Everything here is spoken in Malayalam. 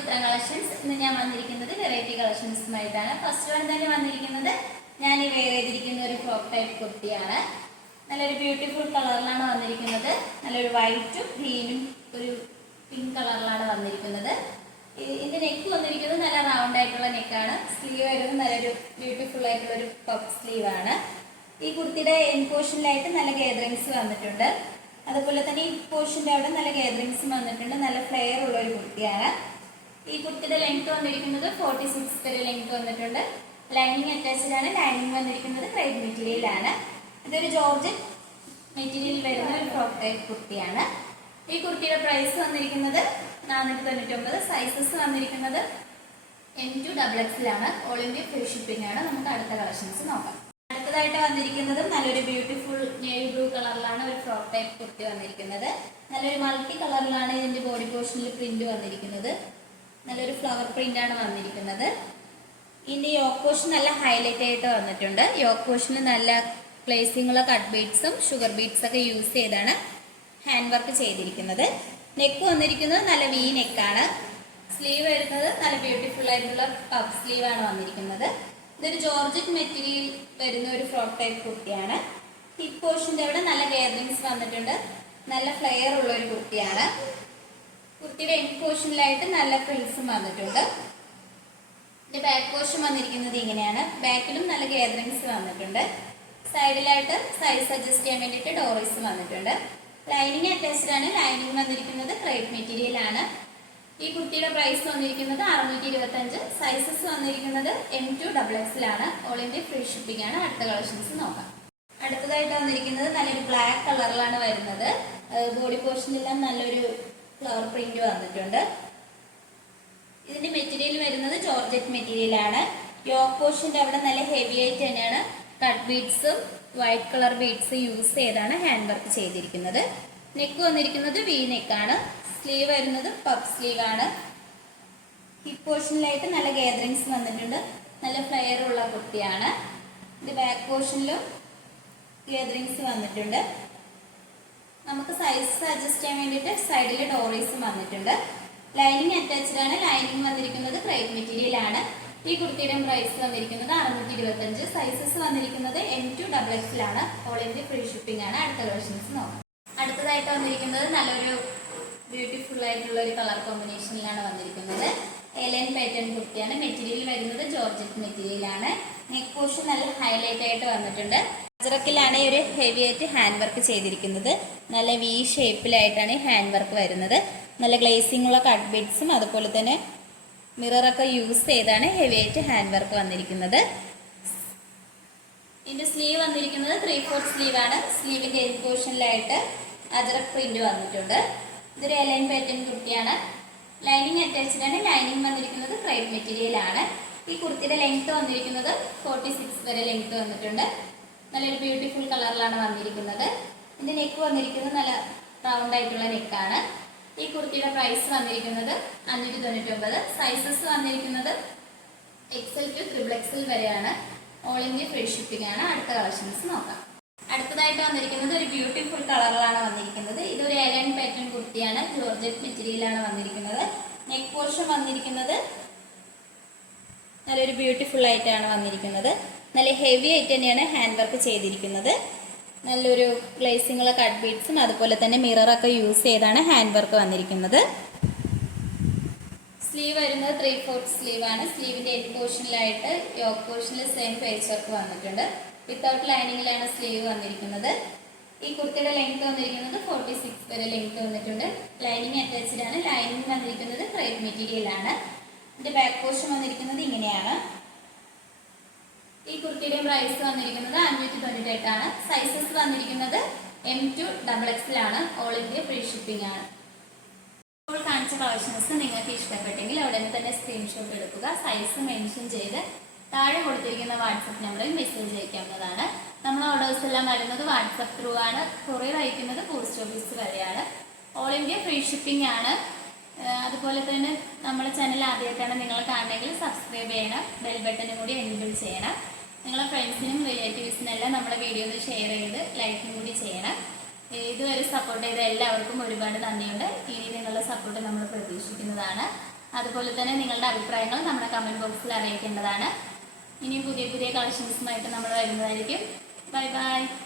ചിത്ര കളക്ഷൻസ്. ഇന്ന് ഞാൻ വന്നിരിക്കുന്നത് വെറൈറ്റി കളക്ഷൻസുമായിട്ടാണ്. ഫസ്റ്റ് വൺ തന്നെ വന്നിരിക്കുന്നത് ഞാൻ ഈ വെയർ ചെയ്തിരിക്കുന്ന ഒരു ഫ്രോക്ക് ടൈപ്പ് കുർത്തിയാണ്. നല്ലൊരു ബ്യൂട്ടിഫുൾ കളറിലാണ് വന്നിരിക്കുന്നത്. നല്ലൊരു വൈറ്റും ഗ്രീനും ഒരു പിങ്ക് കളറിലാണ് വന്നിരിക്കുന്നത്. ഇതിന്റെ നെക്ക് വന്നിരിക്കുന്നത് നല്ല റൗണ്ട് ആയിട്ടുള്ള നെക്കാണ്. സ്ലീവ് വരുന്നത് നല്ലൊരു ബ്യൂട്ടിഫുൾ ആയിട്ടുള്ള ഒരു പഫ് സ്ലീവ് ആണ്. ഈ കുർത്തിയുടെ എൻ പോർഷനിലായിട്ട് നല്ല ഗേദറിങ്സ് വന്നിട്ടുണ്ട്. അതുപോലെ തന്നെ ഈ പോർഷന്റെ അവിടെ നല്ല ഗേദറിങ്സ് വന്നിട്ടുണ്ട്. നല്ല ഫ്ലെയർ ഉള്ള ഒരു കുർത്തിയാണ്. ഈ കുർത്തിയുടെ ലെങ്ത് വന്നിരിക്കുന്നത് 46 വരെ ലെങ്ത് വന്നിട്ടുണ്ട്. ലൈനിങ് അറ്റാച്ച്ഡ് ആണ്. ലൈനിങ് വന്നിരിക്കുന്നത് ക്രേപ്പ് മെറ്റീരിയലാണ്. ഇതൊരു ജോർജറ്റ് മെറ്റീരിയൽ വരുന്ന ഒരു ഫ്രോക്ക് ടൈപ്പ് കുർത്തിയാണ്. ഈ കുർത്തിയുടെ പ്രൈസ് വന്നിരിക്കുന്നത് 499. സൈസസ് വന്നിരിക്കുന്നത് M2XX ആണ്. ഓൾ ഇന്ത്യ ഫ്രീ ഷിപ്പിംഗ് ആണ്. നമുക്ക് അടുത്ത കളക്ഷൻസ് നോക്കാം. അടുത്തതായിട്ട് വന്നിരിക്കുന്നത് നല്ലൊരു ബ്യൂട്ടിഫുൾ നേവി ബ്ലൂ കളറിലാണ് ഒരു ഫ്രോക്ക് ടൈപ്പ് കുർത്തി വന്നിരിക്കുന്നത്. നല്ലൊരു മൾട്ടി കളറിലാണ് ഇതിന്റെ ബോഡി പോർഷനിൽ പ്രിന്റ് വന്നിരിക്കുന്നത്. നല്ലൊരു ഫ്ലവർ പ്രിന്റ് ആണ് വന്നിരിക്കുന്നത്. ഇതിന്റെ യോക്ക് പോർഷൻ നല്ല ഹൈലൈറ്റ് ആയിട്ട് വന്നിട്ടുണ്ട്. യോക്ക് പോർഷനിൽ നല്ല പ്ലേസിങ്ങുള്ള കട്ട് ബീഡ്സും ഷുഗർ ബീഡ്സ് ഒക്കെ യൂസ് ചെയ്താണ് ഹാൻഡ് വർക്ക് ചെയ്തിരിക്കുന്നത്. നെക്ക് വന്നിരിക്കുന്നത് നല്ല വി നെക്കാണ്. സ്ലീവ് വരുന്നത് നല്ല ബ്യൂട്ടിഫുൾ ആയിട്ടുള്ള പഫ് സ്ലീവ് ആണ് വന്നിരിക്കുന്നത്. ഇതൊരു ജോർജറ്റ് മെറ്റീരിയൽ വരുന്ന ഒരു ഫ്രോക്ക് ടൈപ്പ് കുർത്തിയാണ്. ഹിപ്പ് പോർഷന്റെ അവിടെ നല്ല ഗേദറിങ്സ് വന്നിട്ടുണ്ട്. നല്ല ഫ്ലെയർ ഉള്ള ഒരു കുർത്തിയാണ്. കുർത്തിയുടെ എൻഡ് പോർഷനിലായിട്ട് നല്ല ഫ്രിൽസും വന്നിട്ടുണ്ട്. ഇതിന്റെ ബാക്ക് പോർഷൻ വന്നിരിക്കുന്നത് ഇങ്ങനെയാണ്. ബാക്കിലും നല്ല ഗേദറിങ്സ് വന്നിട്ടുണ്ട്. സൈഡിലായിട്ട് സൈസ് അഡ്ജസ്റ്റ് ചെയ്യാൻ വേണ്ടിയിട്ട് ഡോറീസ് വന്നിട്ടുണ്ട്. ലൈനിങ് അറ്റാച്ച്ഡ് ആണ്. ലൈനിങ് വന്നിരിക്കുന്നത് ക്രേപ്പ് മെറ്റീരിയൽ ആണ്. ഈ കുർത്തിയുടെ പ്രൈസ് വന്നിരിക്കുന്നത് 625. സൈസസ് വന്നിരിക്കുന്നത് M2XX ആണ്. ഓൾ ഇന്ത്യ ഫ്രീ ഷിപ്പിംഗ് ആണ്. അടുത്ത കളക്ഷൻസ് നോക്കാം. അടുത്തതായിട്ട് വന്നിരിക്കുന്നത് നല്ലൊരു ബ്ലാക്ക് കളറിലാണ് വരുന്നത്. ബോഡി പോർഷനിലെല്ലാം നല്ലൊരു ഫ്ലവർ പ്രിന്റ് വന്നിട്ടുണ്ട്. ഇതിന്റെ മെറ്റീരിയൽ വരുന്നത് ജോർജറ്റ് മെറ്റീരിയൽ ആണ്. യോക്ക് പോർഷന്റെ അവിടെ നല്ല ഹെവി ആയിട്ട് തന്നെയാണ് കട്ട് ബീഡ്സും വൈറ്റ് കളർ ബീഡ്സ് യൂസ് ചെയ്താണ് ഹാൻഡ് വർക്ക് ചെയ്തിരിക്കുന്നത്. നെക്ക് വന്നിരിക്കുന്നത് വി നെക്കാണ്. സ്ലീവ് വരുന്നത് പഫ് സ്ലീവ് ആണ്. ഹിപ്പ് പോർഷനിലായിട്ട് നല്ല ഗേദറിങ്സ് വന്നിട്ടുണ്ട്. നല്ല ഫ്ലെയർ ഉള്ള കുർത്തിയാണ്. ഇത് ബാക്ക് പോർഷനിലും ഗേദറിങ്സ് വന്നിട്ടുണ്ട്. നമുക്ക് സൈസ് അഡ്ജസ്റ്റ് ചെയ്യാൻ വേണ്ടിയിട്ട് സൈഡിൽ ഡോറീസും വന്നിട്ടുണ്ട്. ലൈനിങ് അറ്റാച്ച്ഡ് ആണ്. ലൈനിങ് വന്നിരിക്കുന്നത് ക്രേപ്പ് മെറ്റീരിയൽ ആണ്. ഈ കുർത്തിയുടെ പ്രൈസ് വന്നിരിക്കുന്നത് 625. സൈസസ് വന്നിരിക്കുന്നത് M2XX ആണ്. ഓൾ ഇന്ത്യ ഫ്രീ ഷിപ്പിംഗ് ആണ്. അടുത്ത കളക്ഷൻസ് നോക്കാം. അടുത്തതായിട്ട് വന്നിരിക്കുന്നത് നല്ലൊരു ബ്യൂട്ടിഫുൾ ആയിട്ടുള്ള ഒരു കളർ കോമ്പിനേഷനിലാണ് വന്നിരിക്കുന്നത്. എലൻ പാറ്റേൺ കുർത്തിയാണ്. മെറ്റീരിയൽ വരുന്നത് ജോർജറ്റ് മെറ്റീരിയൽ ആണ്. നെക്ക് പോർഷൻ നല്ല ഹൈലൈറ്റ് ആയിട്ട് വന്നിട്ടുണ്ട്. അജറക്കിലാണ് ഒരു ഹെവി ആയിട്ട് ഹാൻഡ് വർക്ക് ചെയ്തിരിക്കുന്നത്. നല്ല വി ഷേപ്പിലായിട്ടാണ് ഹാൻഡ് വർക്ക് വരുന്നത്. നല്ല ഗ്ലേസിംഗ് ഉള്ള കട്ട് ബീഡ്സും അതുപോലെ തന്നെ മിററൊക്കെ യൂസ് ചെയ്താണ് ഹെവി ആയിട്ട് ഹാൻഡ് വർക്ക് വന്നിരിക്കുന്നത്. ഇതിന്റെ സ്ലീവ് വന്നിരിക്കുന്നത് 3/4 സ്ലീവ് ആണ്. സ്ലീവിന്റെ എൻഡ് പോർഷനിലായിട്ട് അജറക് പ്രിന്റ് വന്നിട്ടുണ്ട്. ഇതൊരു എലൈൻ പാറ്റേൺ കുർത്തിയാണ്. ലൈനിങ് അറ്റാച്ച്ഡ് ആണ്. ലൈനിങ് വന്നിരിക്കുന്നത് ക്രേപ്പ് മെറ്റീരിയൽ ആണ്. ഈ കുർത്തിയുടെ ലെങ്ത് വന്നിരിക്കുന്നത് 46 വരെ ലെങ്ത് വന്നിട്ടുണ്ട്. നല്ലൊരു ബ്യൂട്ടിഫുൾ കളറിലാണ് വന്നിരിക്കുന്നത്. ഇതിന്റെ നെക്ക് വന്നിരിക്കുന്നത് നല്ല റൗണ്ട് ആയിട്ടുള്ള നെക്കാണ്. ഈ കുർത്തിയുടെ പ്രൈസ് വന്നിരിക്കുന്നത് 599. സൈസസ് വന്നിരിക്കുന്നത് XL to XXL വരെയാണ്. ഓൾ ഇന്ത്യ ഫ്രീ ഷിപ്പിംഗ് ആണ്. അടുത്ത കളക്ഷൻസ് നോക്കാം. അടുത്തതായിട്ട് വന്നിരിക്കുന്നത് ഒരു ബ്യൂട്ടിഫുൾ കളറിലാണ് വന്നിരിക്കുന്നത്. ഇതൊരു എലൻ പാറ്റേൺ കുർത്തിയാണ്. ജോർജറ്റ് മെറ്റീരിയലാണ് വന്നിരിക്കുന്നത്. നെക്ക് പോർഷൻ വന്നിരിക്കുന്നത് നല്ലൊരു ബ്യൂട്ടിഫുൾ ആയിട്ടാണ് വന്നിരിക്കുന്നത്. നല്ല ഹെവി ആയിട്ട് തന്നെയാണ് ഹാൻഡ് വർക്ക് ചെയ്തിരിക്കുന്നത്. നല്ലൊരു ഗ്ലേസിങ്ങുള്ള കട്ട് ബീഡ്സും അതുപോലെ തന്നെ മിററൊക്കെ യൂസ് ചെയ്താണ് ഹാൻഡ് വർക്ക് വന്നിരിക്കുന്നത്. സ്ലീവ് വരുന്നത് 3/4 സ്ലീവ് ആണ്. സ്ലീവിന്റെ എൻഡ് പോർഷനിലായിട്ട് യോക്ക് പോർഷനിൽ സെയിം പേച്ച് വർക്ക് വന്നിട്ടുണ്ട്. വിത്തൗട്ട് ലൈനിങ്ങിലാണ് സ്ലീവ് വന്നിരിക്കുന്നത്. ഈ കുർത്തിയുടെ ലെങ്ത് വന്നിരിക്കുന്നത് 46 വരെ ലെങ്ത് വന്നിട്ടുണ്ട്. ലൈനിങ് അറ്റാച്ച്ഡ് ആണ്. ലൈനിങ് വന്നിരിക്കുന്നത് ക്രേപ്പ് മെറ്റീരിയൽ ആണ്. ഇതിന്റെ ബാക്ക് പോർഷൻ വന്നിരിക്കുന്നത് ഇങ്ങനെയാണ്. ഈ കുർത്തിയുടെ പ്രൈസ് വന്നിരിക്കുന്നത് 598 ആണ്. സൈസസ് വന്നിരിക്കുന്നത് M2XX ആണ്. ഓൾ ഇന്ത്യ ഫ്രീ ഷിപ്പിംഗ് ആണ്. ഇപ്പോൾ കാണിച്ച കളക്ഷൻസ് നിങ്ങൾക്ക് ഇഷ്ടപ്പെട്ടെങ്കിൽ ഉടനെ തന്നെ സ്ക്രീൻഷോട്ട് എടുക്കുക. സൈസ് മെൻഷൻ ചെയ്ത് താഴെ കൊടുത്തിരിക്കുന്ന വാട്സപ്പ് നമ്പറിൽ മെസ്സേജ് അയക്കാവുന്നതാണ്. നമ്മൾ ഓർഡേഴ്സ് എല്ലാം വരുന്നത് വാട്സപ്പ് ത്രൂ ആണ്. കൊറിയർ അയക്കുന്നത് പോസ്റ്റ് ഓഫീസ് വരെയാണ്. ഓൾ ഇന്ത്യ ഫ്രീ ഷിപ്പിംഗ് ആണ്. അതുപോലെ തന്നെ നമ്മുടെ ചാനൽ ആദ്യമായിട്ടാണ് നിങ്ങൾ കാണണമെങ്കിൽ സബ്സ്ക്രൈബ് ചെയ്യണം. ബെൽ ബട്ടനും കൂടി എനേബിൾ ചെയ്യണം. നിങ്ങളുടെ ഫ്രണ്ട്സിനും റിലേറ്റീവ്സിനെല്ലാം നമ്മുടെ വീഡിയോ ഒന്ന് ഷെയർ ചെയ്ത് ലൈക്കും കൂടി ചെയ്യണം. ഇതുവരെ സപ്പോർട്ട് ചെയ്ത എല്ലാവർക്കും ഒരുപാട് നന്ദിയുണ്ട്. ഇനി നിങ്ങളുടെ സപ്പോർട്ട് നമ്മൾ പ്രതീക്ഷിക്കുന്നതാണ്. അതുപോലെ തന്നെ നിങ്ങളുടെ അഭിപ്രായങ്ങൾ നമ്മുടെ കമൻറ്റ് ബോക്സിൽ അറിയിക്കേണ്ടതാണ്. ഇനിയും പുതിയ പുതിയ കളക്ഷൻസുമായിട്ട് നമ്മൾ വരുന്നതായിരിക്കും. Bye bye.